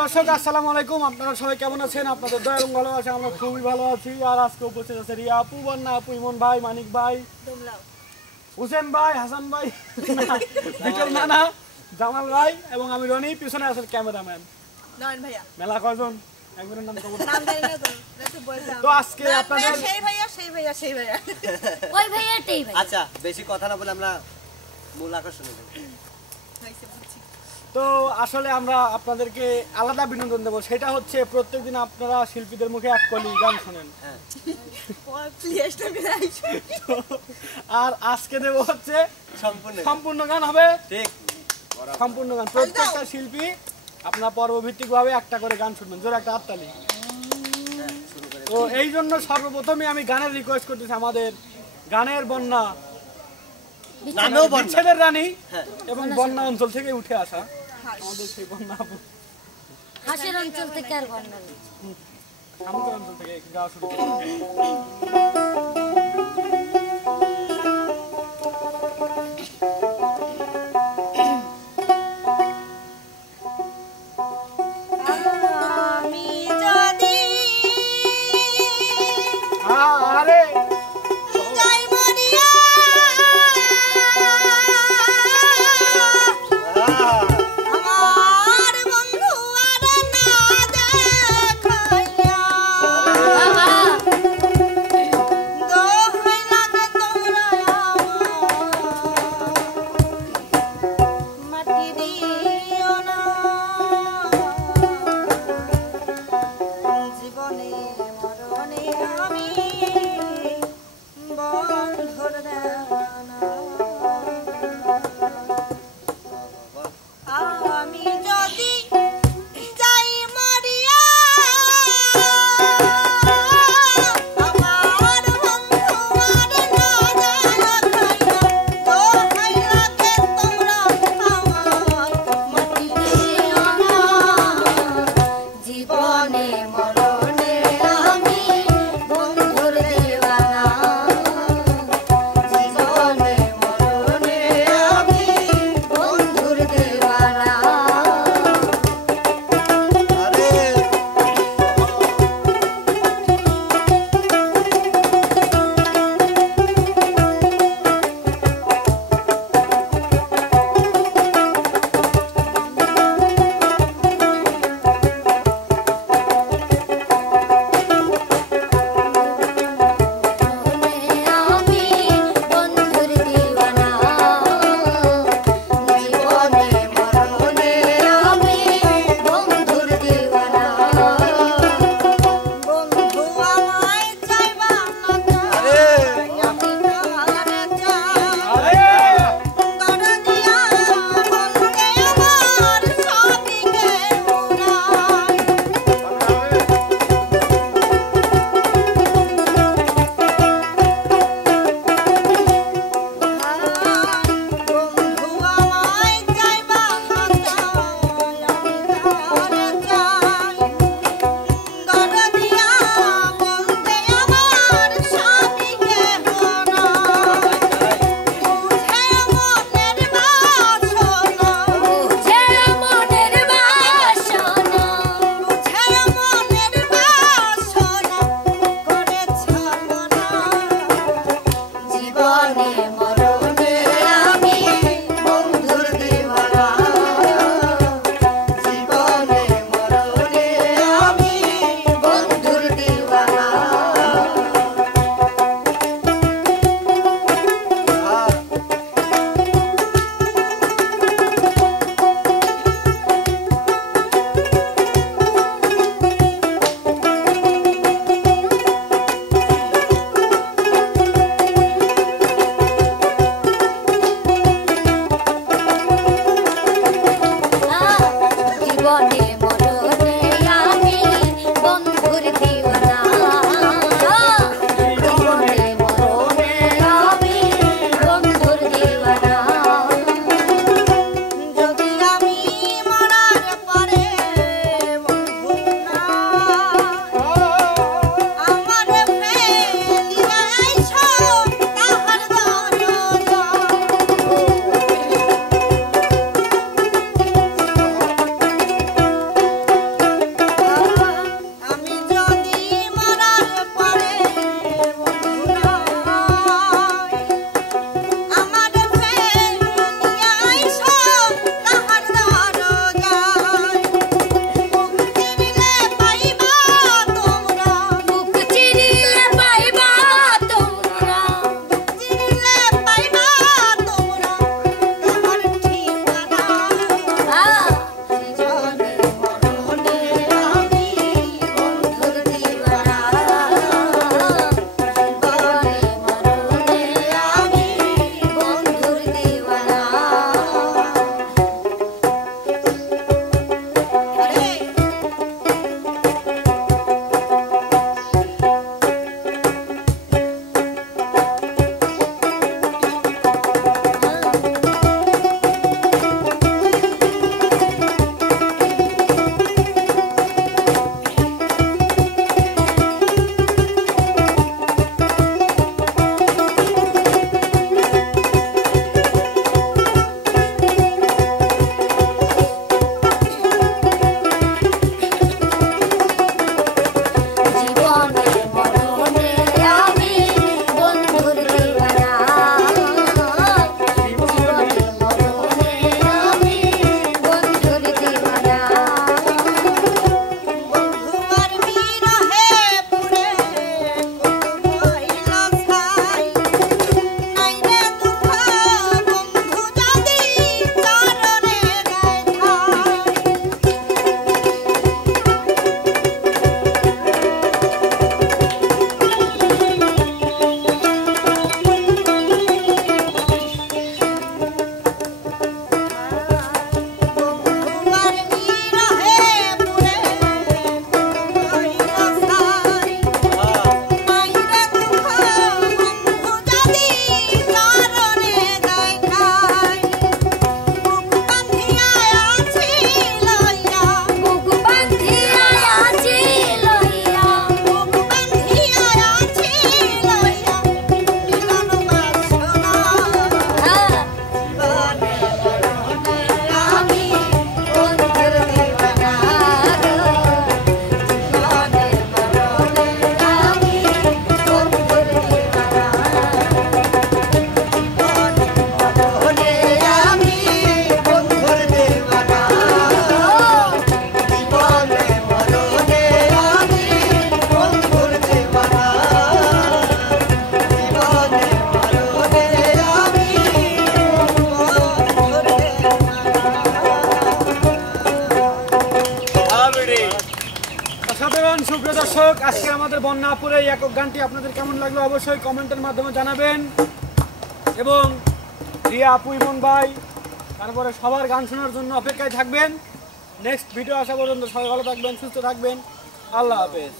দর্শক আসসালামু আলাইকুম, আপনারা সবাই কেমন আছেন? আপনাদের দয়া এবং ভালোবাসা আমরা খুবই ভালো আছি। আর আজকে উপস্থিত আছে রিয়া আপু, বন্যা আপু, ইমন ভাই, মানিক ভাই, হুসেন ভাই, হাসান ভাই, বিটল নানা, জামাল ভাই এবং আমি রনি। পিছনে আছেন ক্যামেরাম্যান নয়ন ভাইয়া। মেলা কয়জন? একজনের নাম কব নাম জানি না তো বলতাম। তো আজকে আপনাদের সেই ভাইয়া ওই ভাইয়াটাই ভাই। আচ্ছা, বেশি কথা না বলে আমরা মূল আকর্ষণে যাই। তো আসলে আমরা আপনাদেরকে আলাদা বিনোদন দেবো, সেটা হচ্ছে প্রত্যেকদিন আপনারা শিল্পীদের মুখে এক কলি গান শোনেন, আর আজকে দেবো হচ্ছে সম্পূর্ণ গান হবে। ঠিক, সম্পূর্ণ গান, প্রত্যেকটা শিল্পী আপনার পর্বভিত্তিক ভাবে একটা করে গান শুনবেন। জোরে একটা হাততালি। তো এই জন্য সর্বপ্রথমে আমি গানের রিকোয়েস্ট করতেছি আমাদের গানের বন্যা, বিচ্ছেদের রানী এবং বন্যা অঞ্চল থেকে উঠে আসা আমাদের সেই বন্যা আপু, হাসির অঞ্চল থেকে আর বন্যা আমাদের অঞ্চল থেকে গাওয়া শুরু করবো। অসাধারণ সুপ্রিয় দর্শক, আজকে আমাদের বন্যা আপুর এই একক গানটি আপনাদের কেমন লাগলো অবশ্যই কমেন্টের মাধ্যমে জানাবেন। এবং রিয়া আপু, ইমন ভাই, তারপরে সবার গান শোনার জন্য অপেক্ষায় থাকবেন। নেক্সট ভিডিও আসা পর্যন্ত সবাই ভালো থাকবেন, সুস্থ থাকবেন। আল্লাহ হাফেজ।